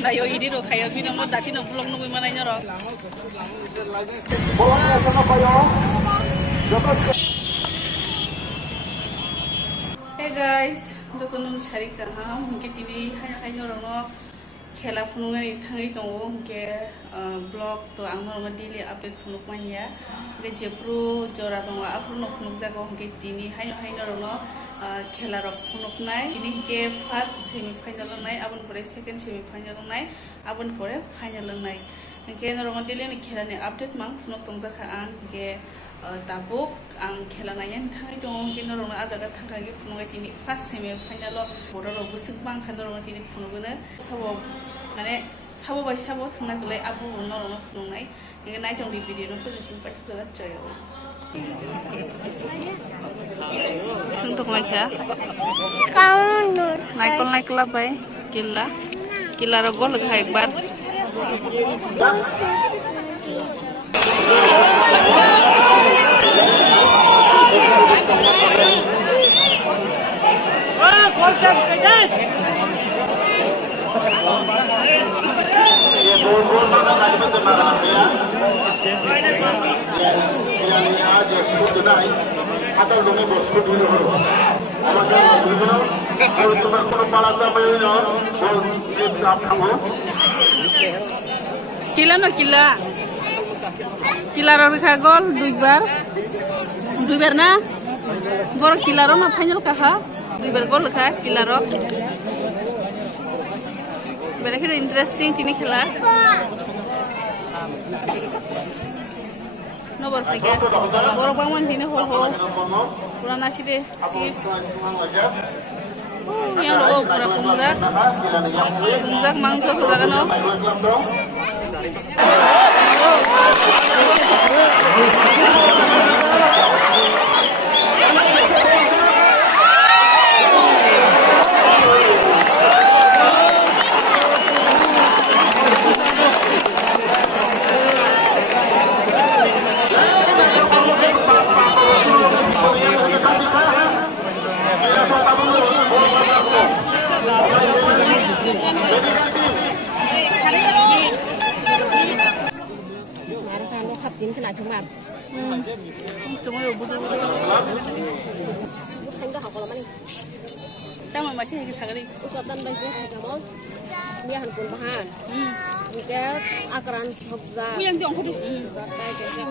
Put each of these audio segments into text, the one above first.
Nah, yo ini lo kayak bina mau tadi no belum nunggu mana nya roh. Hey guys, joto nung cari kaham, mungkin TV hanya orang no khela funungan ithangai tongo mungkin blog to angno ma daily update funuk manya, mungkin jepro jora tongo afro no funuk jago mungkin tini hanya orang no khela rok funuk nai, ini ke first semi final nai, abon pore second semi final nai, abon pore final nai. Mungkin orang daily ni khela ni update mang funuk tong jaka ang mungkin tabuk ang khela nanya thangai tongo mungkin orang ajaga thangai funuk tini first semi final lo, orang lo busuk bang kan orang tini funuk na, sabo মানে সাবো বাই সাবো থানা গলে আবু নরম ফুংনাই এগে নাই জং the video ন ফিনিশিং পাইছে জলা চাইও থুং তো লাইখা কাউন নাইকল নাইকলা বাই কিলা র গল খা একবার কল চাপ যাই Kila no kila rokha gol duibar na bor kila ro ma final kaha duibar gol kha kila ro berakira interesting tini khela no bor pike bor bangman tini ho purana chide yang lo pura punjak mangso sudah no khắp khả chúng bạn chúng tôi bút thành có học là mấy tao mà chơi cái thằng đi có tân bây giờ cái món nghe hẳn cuốn bahan cái akaran học ra yang tiong không được cái khác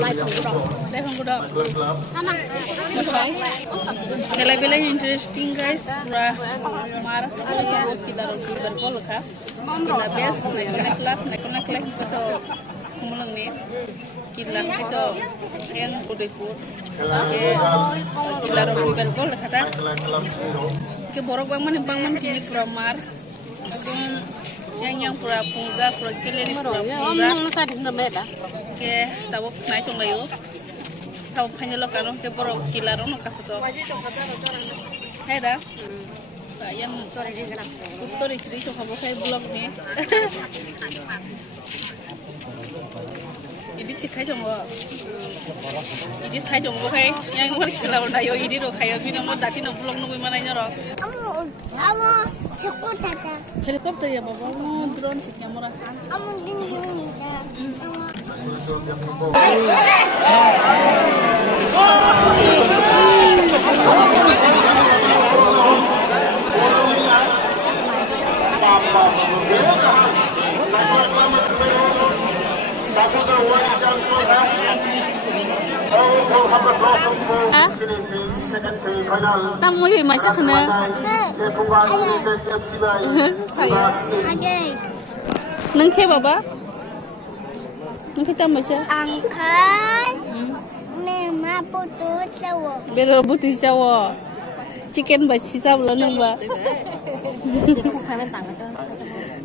lại không có đâu kalau bela interesting guys pura marah kita berkol kah kita biasa naik kelas kita mulang ni kita yang udah kita berkol kata ke borok bangman kini pura mar yang pura punga pura keleri pura ke tabuk naik cong layu tabuk hanya lokal ke borok kilaro no kasato hai dah yang story sini cuma bukan blog ni ini cikai jonggo ini cikai jonggo kai yang mana kalau dah yo ini lo kai ini mau tadi no blog nunggu mana nya ro amo helikopter ya bapa mau drone sih kamera amo gini Tamu yang macam mana? Neng ke bapa? Neng kita macam? Angkat. Nema putus sawo. Bero putus sawo. Chicken baci sabla neng ba?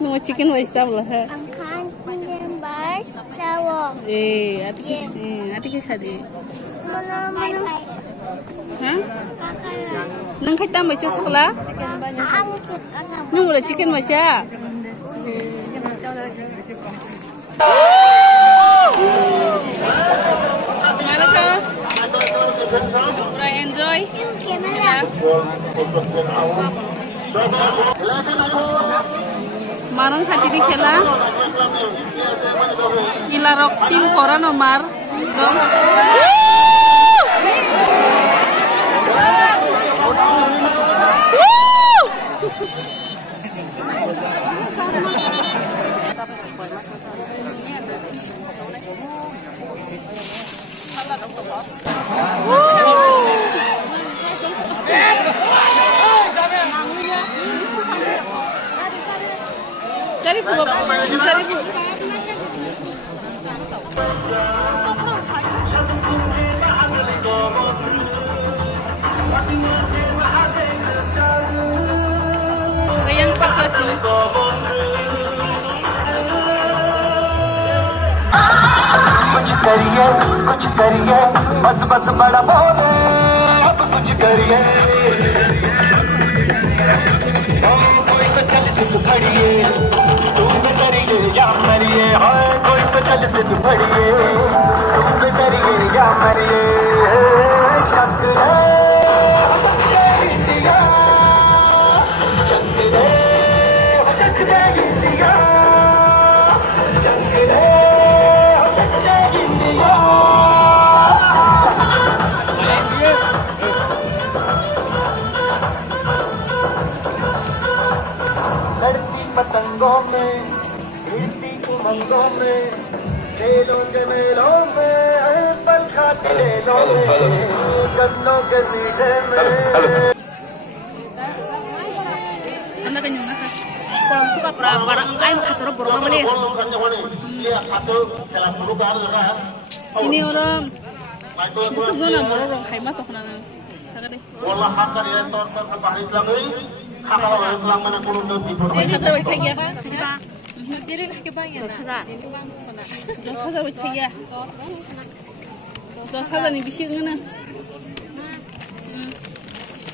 Neng chicken baci sabla. Angkat chicken baci sawo. Ati kisah deh. Hah? Neng kita macam sekolah? Neng udah chicken macam? Mana kah? enjoy. Marang saat ini khela. Ilarok tim koran Omar. Cari buku, cari buku. Yang khas sih. कुछ करिए बस बस बड़ा बोले अब कुछ करिए कोई तो चल सिद्ध खड़िए तुम भी करिए या मरिए हाय कोई तो चल सिद्ध खड़िए तुम भी करिए या मरिए शब्द है इंडिया जंग है इंडिया जंग है पतंगों में हिंदी उमंगों में खेलों के मेलों में पल खाते लेलों में गन्नों के मीठे में Anda kan yang nakal. Kalau suka barang ayam kater borong mana? Ini orang besok zona borong hai mah toh nana. Sagade. Bola hakar ya tor bahari lagi. Kalau lang mana kulung tu tipu. Saya baca ya. Diri nak kebanyakan. Dos hazar baca ya. Dos hazar ni bisi ngana.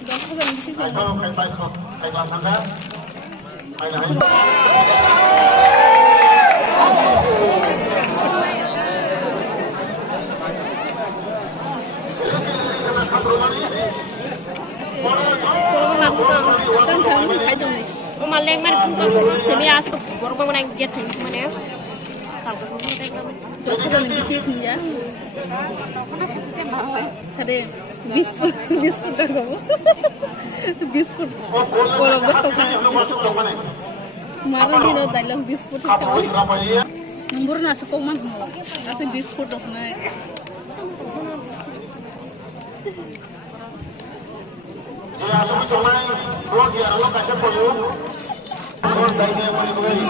Dos hazar ni bisi. Kalau kai pas kau, kai kau tangga. Kai dah. Maleng mana pun kau seni asal borong mana yang jet ni mana ya? Kalau kau ni tak kau. Dos hazar ni bisi tinja. Sade biskut dah kau. Biskut. Kalau betul kan. Mara di no dalam biskut itu. Nombor nasi kau mah. Nasi biskut dah naik. Jika kamu cumai, buat dia lalu kasih polio. Buat dia boleh boleh.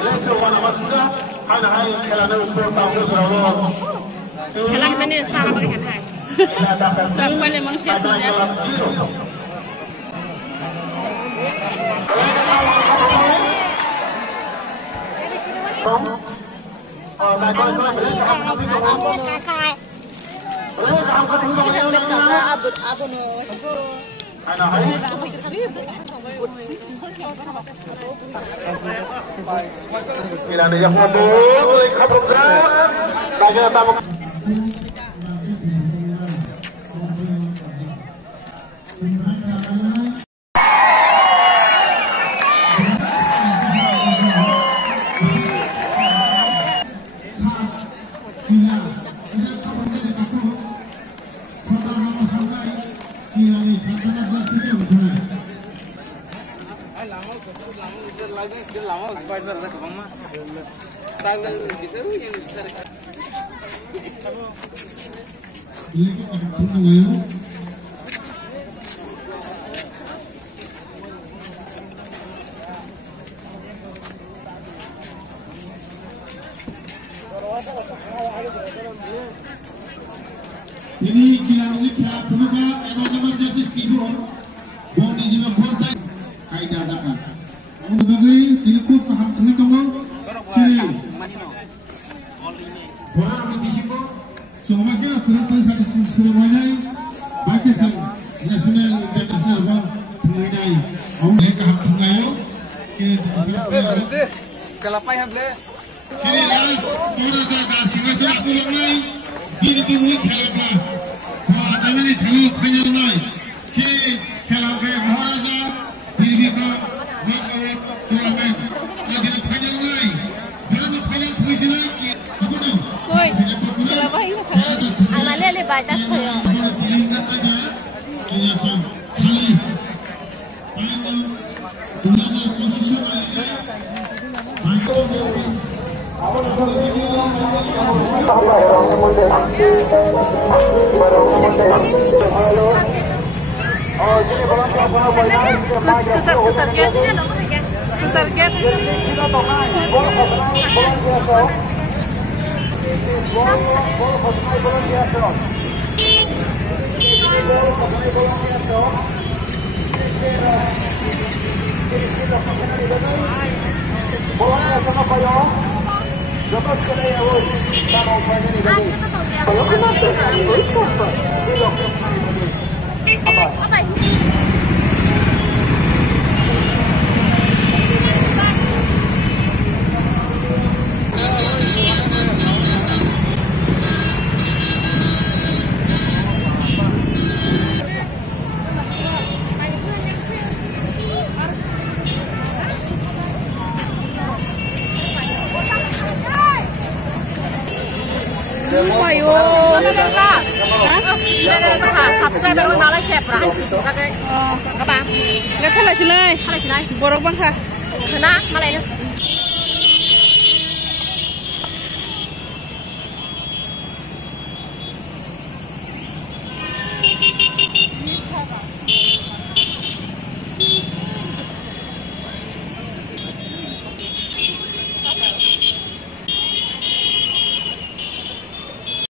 Lepas mana masuknya, ada hai kalau ada sport tahu berapa. Kalau mana salah bagi hai. Yang paling manusia sebenarnya. Bila ada yang mau boleh kabur bagi tamu. Ini kira penuka nomor jasa sibuk, boni juga boleh kaidah zakat. Untuk tilkut paham tengah sini. Orang lebih sibuk, semua kita terus ada semuanya. Baik sih, nasional internasional bang penginai. Awak mereka pengayo, kita Kelapa yang beli. sini las, orang saya kasih macam aku yang lain. Ini pun kelapa. Kami sangat final night. Si kalau kayak Maharaja, Biribika, Makawat, Turnamen, ada final night. Berapa final puisi lagi? Apa tu? Koi, kalau bayi sekarang, anak le baca saya. Dilingkat aja, kita sang kali. Final, belajar posisi lagi. Ayo, subscribe với nó lại kẹp ra các cái các bạn. Nggak kalah sih, Borok bang kah? Kena, malah ini.